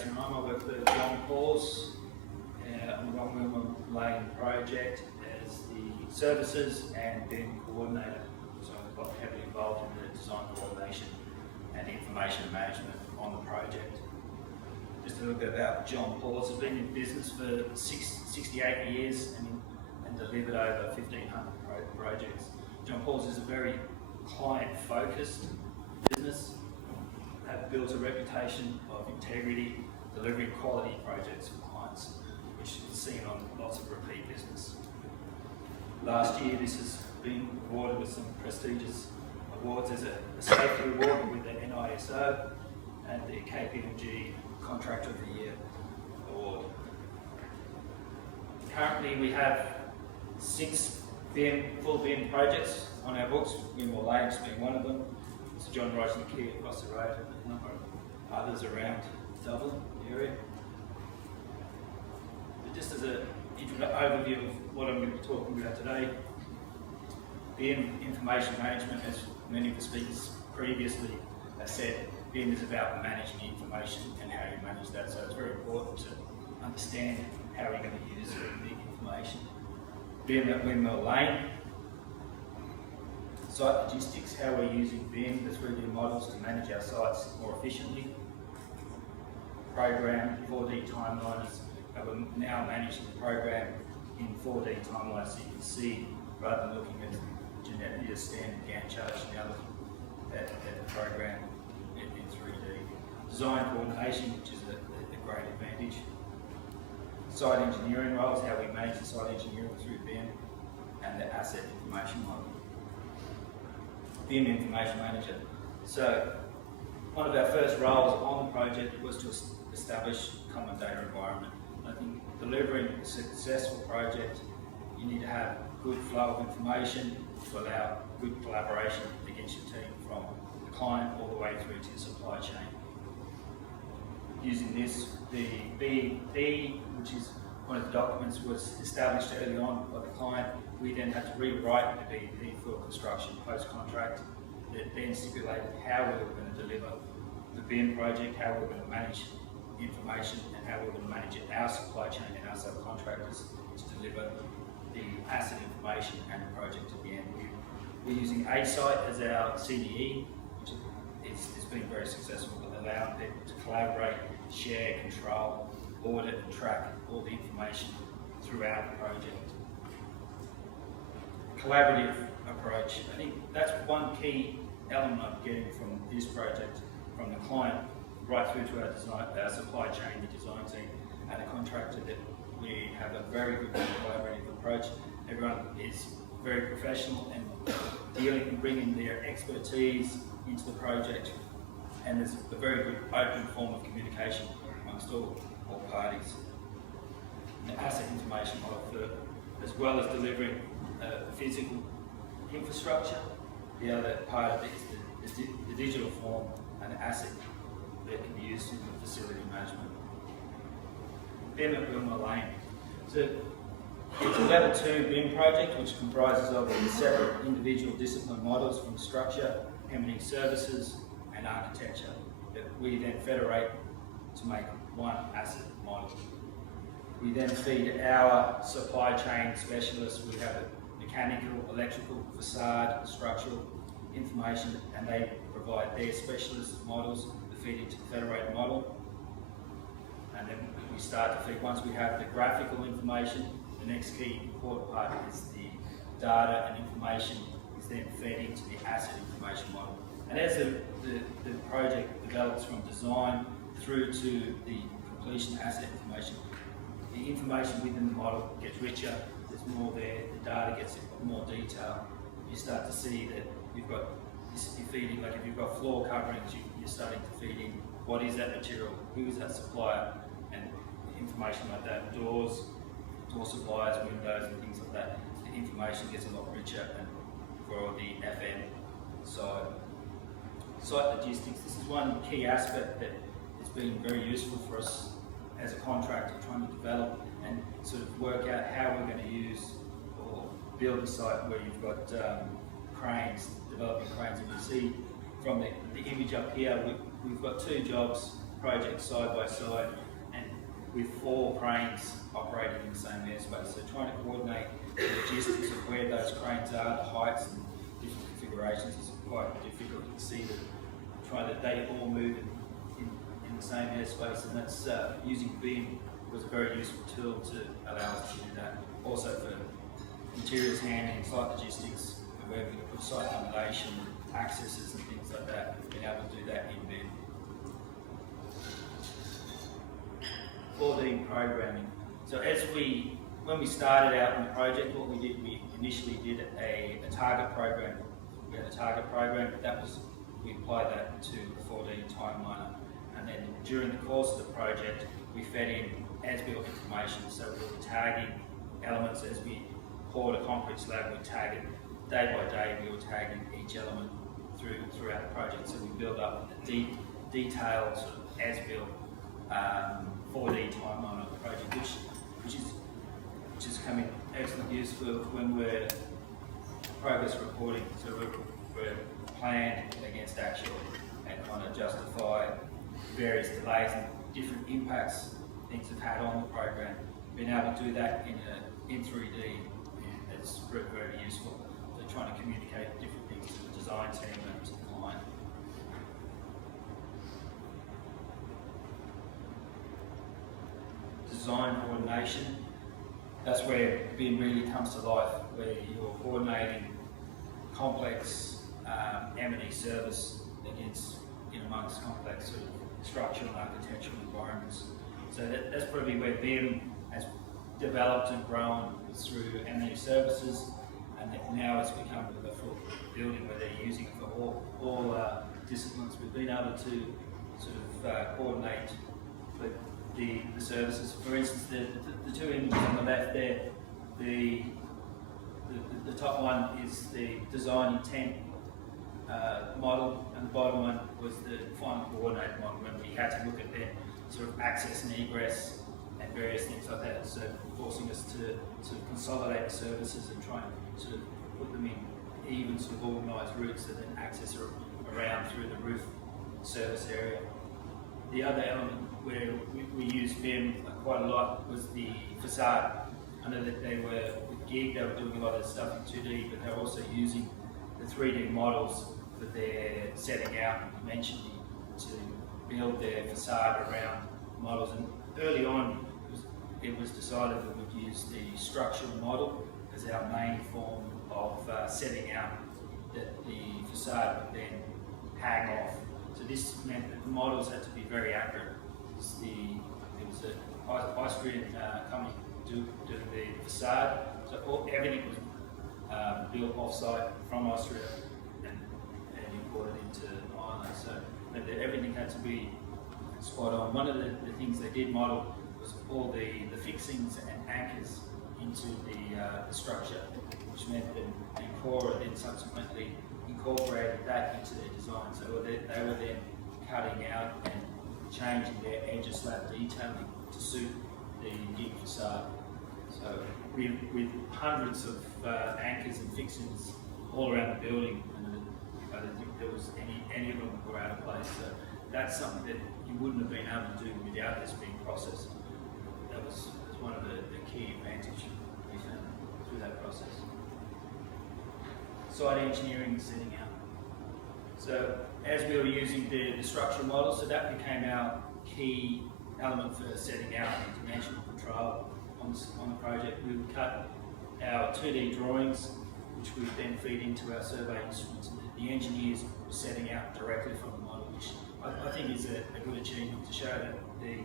Jason Ryan. I work for John Paul's on the Rongamma Lane project as the services and BIM coordinator. So I'm quite heavily involved in the design coordination and information management on the project. Just a little bit about John Paul's. I've been in business for 68 years and delivered over 1,500 projects. John Paul's is a very client-focused business. Have built a reputation of integrity, delivering quality projects for clients, which is seen on lots of repeat business. Last year, this has been awarded with some prestigious awards as a safety award with the NISO and the KPMG Contractor of the Year award. Currently, we have 6 full BIM projects on our books, Wimore Lanes being one of them. It's John Royston Key across the road, and a number of others around Dublin area. But just as an overview of what I'm going to be talking about today, BIM information management, as many of the speakers previously have said, BIM is about managing information and how you manage that. So it's very important to understand how you're going to use the information. BIM at Windmill Lane. Site logistics, how we're using BIM, the 3D models to manage our sites more efficiently. Program, 4D timelines, how we're now managing the program in 4D timelines so you can see, rather than looking at genetically a standard Gantt chart, now looking at the program in 3D. Design coordination, which is a great advantage. Site engineering roles, how we manage the site engineering through BIM, and the asset information model. BIM Information Manager. So one of our first roles on the project was to establish a common data environment. I think delivering a successful project, you need to have good flow of information to allow good collaboration against your team from the client all the way through to the supply chain. Using this, the BEP, which is one of the documents, was established early on by the client. We then had to rewrite the BEP for construction post-contract that then stipulated how we were going to deliver the BIM project, how we were going to manage information, and how we were going to manage our supply chain and our subcontractors to deliver the asset information and the project at the end. We're using A-Site as our CDE, which has been very successful at allowing people to collaborate, share, control, audit and track all the information throughout the project. Collaborative approach. I think that's one key element I'm getting from this project, from the client right through to our supply chain, the design team, and the contractor, that we have a very good collaborative approach. Everyone is very professional and dealing and bringing their expertise into the project, and there's a very good open form of communication amongst all parties. The asset information model, as well as delivering physical infrastructure, the other part of it is the digital form and the asset that can be used in the facility management. BIM at Windmill Lane. So it's a level 2 BIM project which comprises of separate individual discipline models from structure, M&E services and architecture that we then federate to make one asset model. We then feed our supply chain specialists. We have mechanical, electrical, facade, structural information, and they provide their specialist models to feed into the federated model. And then we start to feed, once we have the graphical information, the next key important part is the data and information is then fed into the asset information model. And as the project develops from design through to the completion asset information, the information within the model gets richer, there's more there, the data gets more detail. You start to see that you're feeding, like if you've got floor coverings, you're starting to feed in what is that material, who is that supplier, and information like that. Door suppliers, windows and things like that. The information gets a lot richer, and for the FM side. Site logistics, this is one key aspect that has been very useful for us as a contractor, trying to develop and sort of work out how we're going to use or build a site where you've got cranes, developing cranes. And you see from the image up here, we've got 2 jobs project side by side and with 4 cranes operating in the same airspace. So trying to coordinate the logistics of where those cranes are, the heights and different configurations is quite difficult. You can see that they all move in the same airspace, and that's using BIM was a very useful tool to allow us to do that. Also for materials handling, site logistics, where we put site accommodation, accesses and things like that, being able to do that in BIM. 4D programming. So when we started out in the project, what we did, we initially did a target program. We had a target program, we applied that to the 4D timeliner. And then during the course of the project, we fed in as-built information. So we were tagging elements as we poured a concrete slab, we tagged it day by day, we were tagging each element throughout the project. So we built up a detailed sort of as-built 4D timeline of the project, which is coming excellent use for when we're progress reporting. So we're planned against actual and kind of justify various delays and different impacts things have had on the program. Being able to do that in 3D is very, very useful. So trying to communicate different things to the design team and to the client. Design coordination. That's where BIM really comes to life, where you're coordinating complex M&E service in amongst complex sort of structural and architectural environments. So that's probably where BIM has developed and grown through M&E services, and now it's become a full building where they're using it for all disciplines. We've been able to sort of coordinate the services. For instance, the 2 images on the left there, the top one is the design intent model, and the bottom one was the final coordinate model, when we had to look at their sort of access and egress and various things like that. So forcing us to sort of consolidate the services and try and sort of put them in even sort of organised routes so then access around through the roof service area. The other element where we used BIM quite a lot was the facade. I know that they were with GIG, they were doing a lot of stuff in 2D, but they're also using the 3D models that they're setting out and dimensioning to build their facade around models. And early on, it was decided that we'd use the structural model as our main form of setting out that the facade would then hang off. So this meant that the models had to be very accurate. It was an Austrian company doing the facade, so everything was built off-site from Austria and imported into Ireland. So everything had to be spot on. One of the things they did model was all the fixings and anchors into the structure, which meant that Ancora then subsequently incorporated that into their design. So they were then cutting out and changing their edge slab detailing to suit the GIG facade. So with hundreds of anchors and fixings all around the building, and I don't think there was any of them were out of place. So that's something that you wouldn't have been able to do without this being processed. That was one of the key advantages we found through that process. Site engineering and setting out. So as we were using the structural model, so that became our key element for setting out and dimensional control on the project. We would cut our 2D drawings, which we would then feed into our survey instruments, and the engineers were setting out directly from the model, which I think is a good achievement to show that the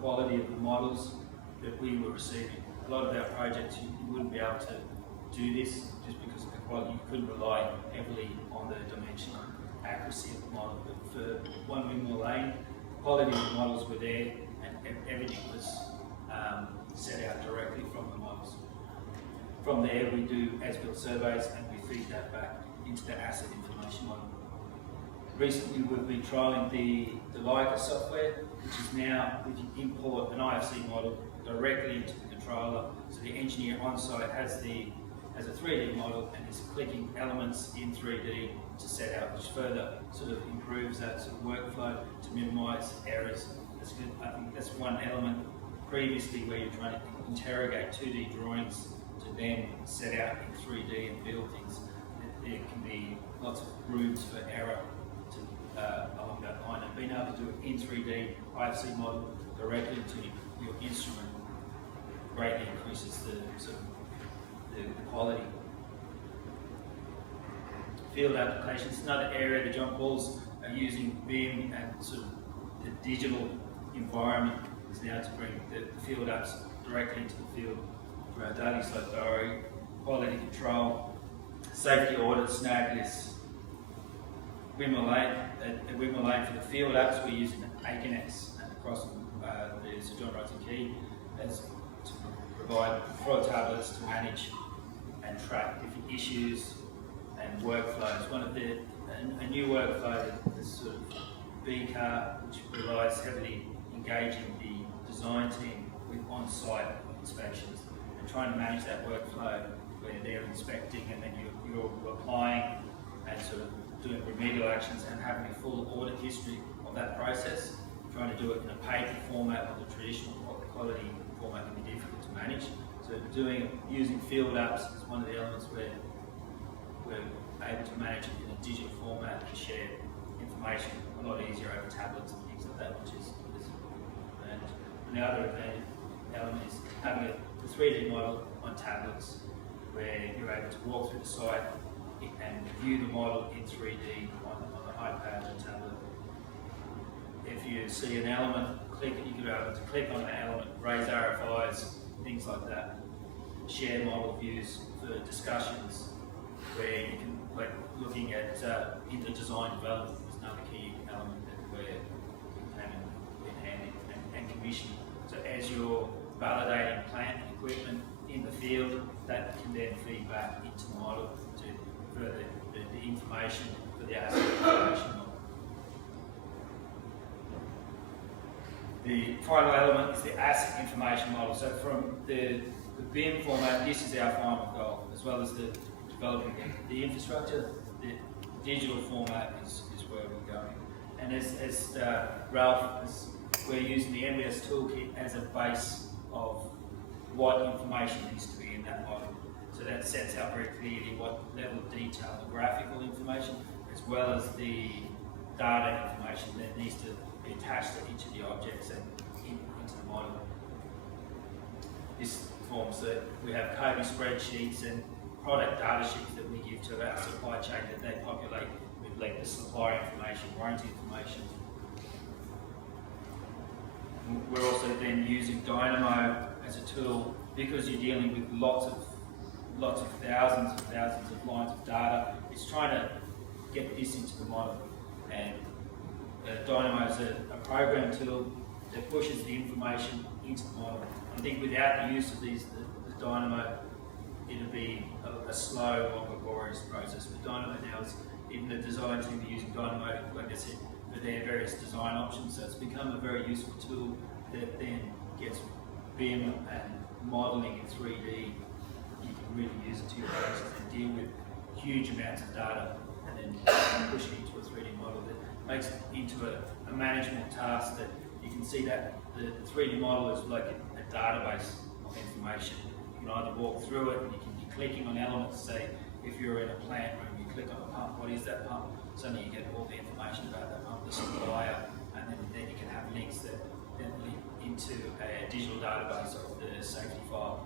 quality of the models that we were receiving. A lot of our projects, you wouldn't be able to do this just because of the quality. You couldn't rely heavily on the dimensional accuracy of the model. But for One Wingmore Lane, the quality of the models were there, and everything was set out directly from the models. From there, we do as-built surveys and we feed that back into the asset information model. Recently, we've been trialling the Leica software, which is now we can import an IFC model directly into the controller. So the engineer on site has the as a 3D model and is clicking elements in 3D to set out, which further sort of improves that sort of workflow to minimise errors. That's good. I think that's one element previously where you're trying to interrogate 2D drawings to then set out in 3D and build things. There can be lots of rooms for error along that line, and being able to do it in 3D IFC model directly to your instrument greatly increases the sort of the quality. Field applications, another area the John Pauls are using BIM and sort of the digital environment is now to bring the field apps directly into the field for our daily diary, quality control, safety audits, snag lists. At Wimmer Lane for the field apps, we're using Aconex, and across the Sir John Wrights Key as to provide pro tablets to manage and track different issues and workflows. One of a new workflow is sort of BCAR, which relies heavily engaging the design team with on-site inspections and trying to manage that workflow where they're inspecting and then you're applying and sort of doing remedial actions and having a full audit history of that process. Trying to do it in a paper format or the traditional quality format can be difficult to manage. So using field apps is one of the elements where we're able to manage it in a digital format and share information a lot easier over tablets and things like that, which is advantage. And the other element is having the 3D model on tablets where you're able to walk through the site and view the model in 3D on the iPad or tablet. If you see an element, you can be able to click on the element, raise RFIs, things like that. Share model views for discussions where you can, like looking at into design development is another key element where it came in handy, and commission. So as you're validating plant and equipment in the field, that can then feed back into the model to further the information for the asset information model. The final element is the asset information model. So from the BIM format, this is our final goal, as well as the developing the infrastructure. The digital format is where we're going. And as Ralph, we're using the MBS toolkit as a base of what information needs to be in that model. So that sets out very clearly what level of detail, the graphical information, as well as the data information that needs to be attached to each of the objects and into the model. This forms that we have coding spreadsheets and product data sheets that we give to our supply chain that they populate with like the supplier information, warranty information. We're also then using Dynamo as a tool because you're dealing with lots of thousands of lines of data. It's trying to get this into the model, and Dynamo is a program tool that pushes the information into the model. I think without the use of the Dynamo, it'll be a slow, long, laborious process. But Dynamo now is, even the design team are using Dynamo, like I said, for their various design options. So it's become a very useful tool that then gets BIM and modelling in 3D. You can really use it to your advantage and deal with huge amounts of data and then push it into a 3D model that makes it into a management task that you can see that the 3D model is like a database of information. You can either walk through it and you can be clicking on elements, say if you're in a plant room, you click on a pump, what is that pump? Suddenly you get all the information about that pump, the supplier, and then you can have links that then link into a digital database of the safety file